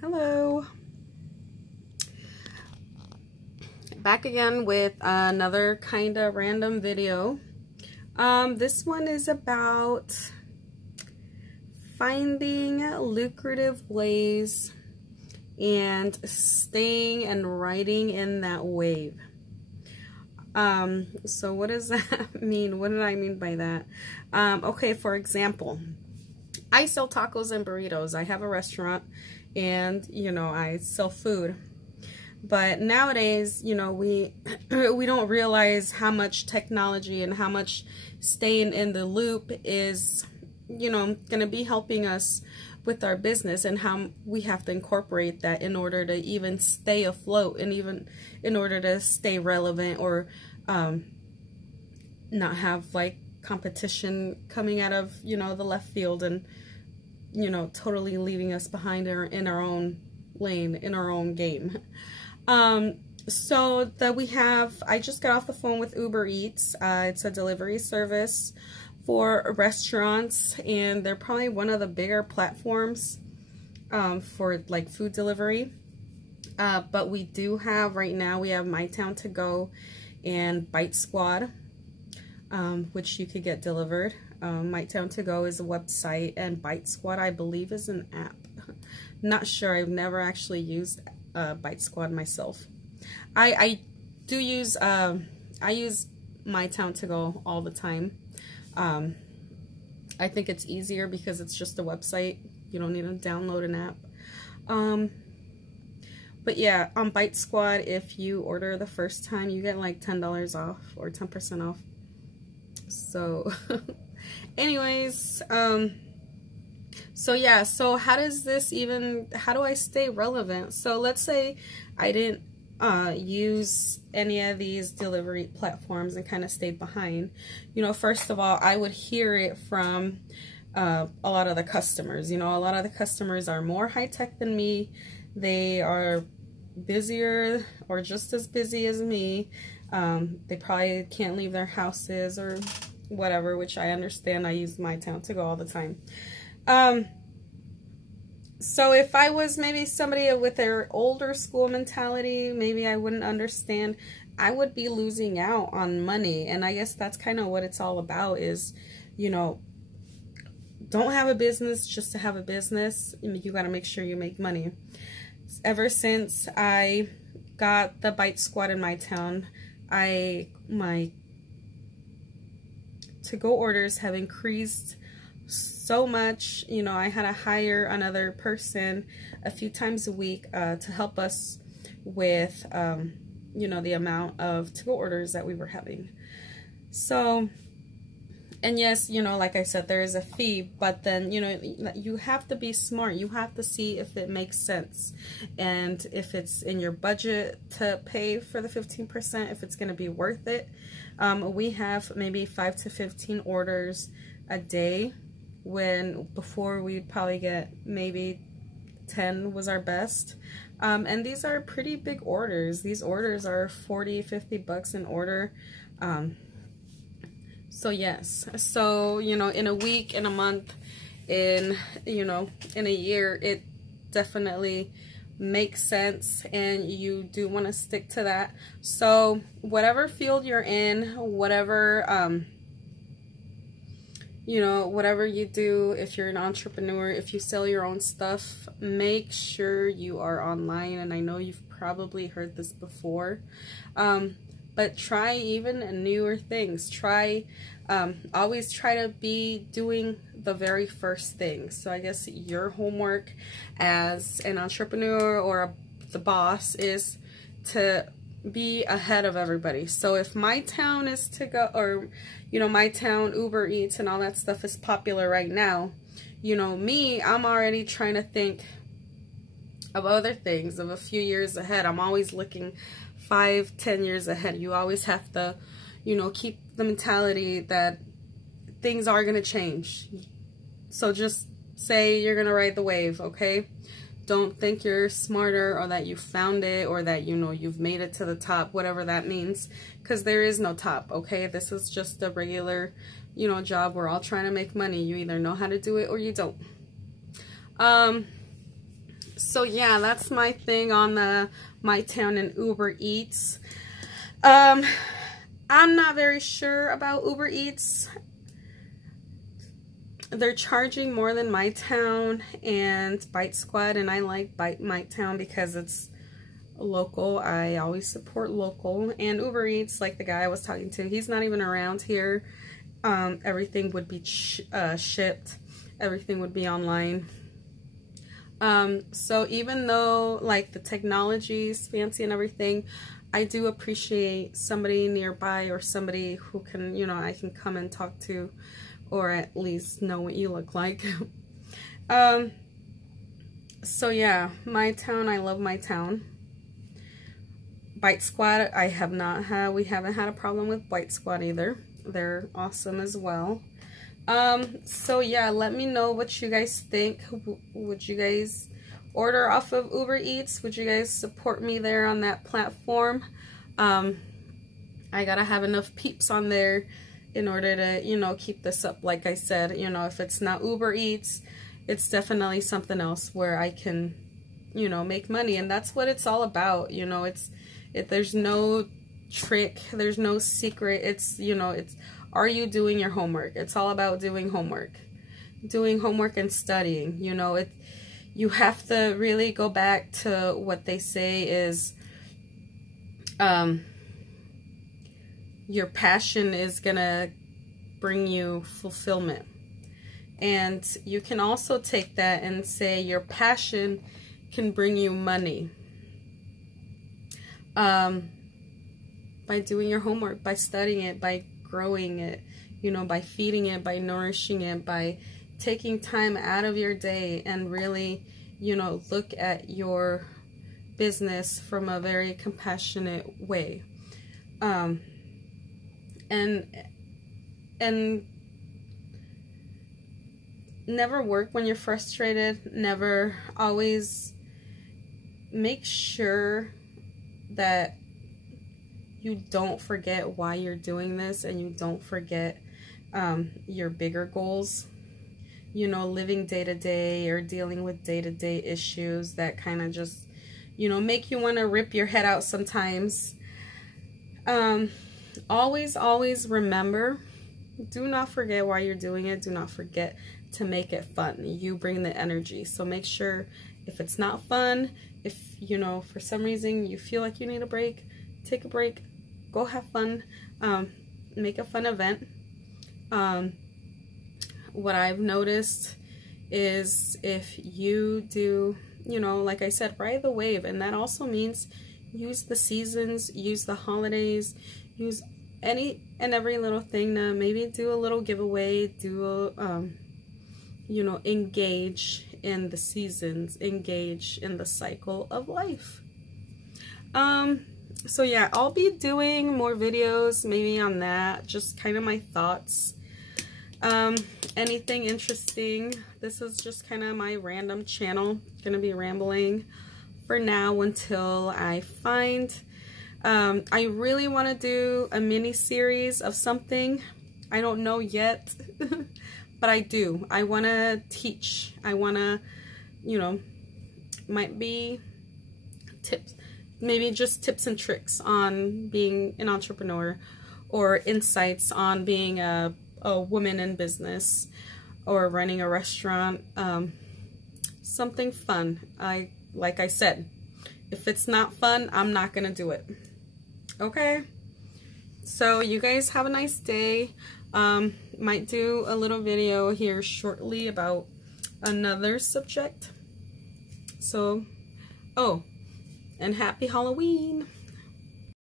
Hello. Back again with another kind of random video. This one is about finding lucrative ways and staying and riding in that wave. So what does that mean? What did I mean by that? Okay, for example, I sell tacos and burritos. I have a restaurant and, you know, I sell food. But nowadays, you know, we don't realize how much technology and how much staying in the loop is, you know, going to be helping us with our business, and how we have to incorporate that in order to even stay afloat, and even in order to stay relevant, or not have like competition coming out of, you know, the left field and, you know, totally leaving us behind in our own lane, in our own game. So that we have, I just got off the phone with Uber Eats. It's a delivery service for restaurants, and they're probably one of the bigger platforms for like food delivery. But we do have, right now, we have Mytown2.go and BiteSquad, which you could get delivered. Mytown2.go is a website, and BiteSquad, I believe, is an app. Not sure. I've never actually used BiteSquad myself. I do use I use Mytown2.go all the time. I think it's easier because it's just a website. You don't need to download an app. But yeah, on BiteSquad, if you order the first time, you get like $10 off or 10% off. So anyways, so yeah, so how does this even, how do I stay relevant? So let's say I didn't use any of these delivery platforms and kind of stayed behind. You know, first of all, I would hear it from a lot of the customers. You know, a lot of the customers are more high-tech than me. They are busier or just as busy as me. They probably can't leave their houses or whatever, which I understand. I use Mytown2.go all the time. So if I was maybe somebody with their older school mentality, maybe I wouldn't understand. I would be losing out on money. And I guess that's kind of what it's all about is, you know, don't have a business just to have a business. You got to make sure you make money. Ever since I got the BiteSquad in my town, my to-go orders have increased so much. You know, I had to hire another person a few times a week to help us with, you know, the amount of to-go orders that we were having. So, and yes, you know, like I said, there is a fee, but then, you know, you have to be smart. You have to see if it makes sense and if it's in your budget to pay for the 15%, if it's going to be worth it. We have maybe 5 to 15 orders a day, when before we'd probably get maybe 10 was our best. And these are pretty big orders. These orders are 40, 50 bucks an order. So yes, so, you know, in a week, in a month, in, you know, in a year, it definitely makes sense, and you do want to stick to that. So whatever field you're in, whatever, you know, whatever you do, if you're an entrepreneur, if you sell your own stuff, make sure you are online. And I know you've probably heard this before, but try even newer things. Always try to be doing the very first thing. So I guess your homework as an entrepreneur or the boss is to be ahead of everybody. So if Mytown is to go, or, you know, Mytown, Uber Eats and all that stuff is popular right now, you know, me, I'm already trying to think of other things, of a few years ahead. I'm always looking 5, 10 years ahead. You always have to, you know, keep the mentality that things are going to change. So just say you're going to ride the wave, okay? Don't think you're smarter, or that you found it, or that, you know, you've made it to the top, whatever that means, because there is no top, okay? This is just a regular, you know, job. We're all trying to make money. You either know how to do it or you don't. So yeah, that's my thing on the Mytown and Uber Eats. I'm not very sure about Uber Eats. They're charging more than Mytown and BiteSquad, and I like Mytown because it's local. I always support local. And Uber Eats, like the guy I was talking to, he's not even around here. Everything would be shipped. Everything would be online. So even though like the technology is fancy and everything, I do appreciate somebody nearby or somebody who can, you know, I can come and talk to, or at least know what you look like. So yeah, Mytown, I love Mytown. BiteSquad, we haven't had a problem with BiteSquad either. They're awesome as well. So yeah, let me know what you guys think. Would you guys order off of Uber Eats? Would you guys support me there on that platform? I gotta have enough peeps on there in order to, you know, keep this up. Like I said, you know, if it's not Uber Eats, it's definitely something else where I can, you know, make money. And that's what it's all about. You know, there's no trick, there's no secret. It's, you know, are you doing your homework? It's all about doing homework and studying. You know, you have to really go back to what they say is, your passion is gonna bring you fulfillment. And you can also take that and say your passion can bring you money. By doing your homework, by studying it, by growing it, you know, by feeding it, by nourishing it, by taking time out of your day and really, you know, look at your business from a very compassionate way. And never work when you're frustrated. Never, always make sure that you don't forget why you're doing this, and you don't forget your bigger goals. You know, living day to day or dealing with day-to-day issues that kind of just, you know, make you want to rip your head out sometimes. Always remember, do not forget why you're doing it. Do not forget to make it fun. You bring the energy. So make sure, if it's not fun, if, you know, for some reason you feel like you need a break, take a break, go have fun, make a fun event. What I've noticed is if you do, you know, like I said, ride the wave, and that also means use the seasons, use the holidays, use any and every little thing to maybe do a little giveaway, do a, you know, engage in the seasons, engage in the cycle of life. So yeah, I'll be doing more videos maybe on that, just kind of my thoughts. Anything interesting. This is just kind of my random channel. Gonna be rambling for now until I find, I really want to do a mini series of something. I don't know yet, but I do. I want to teach. I want to, you know, might be tips, maybe just tips and tricks on being an entrepreneur, or insights on being a woman in business or running a restaurant. Something fun. Like I said, if it's not fun, I'm not gonna do it. Okay, so you guys have a nice day. Might do a little video here shortly about another subject. So, oh, and happy Halloween.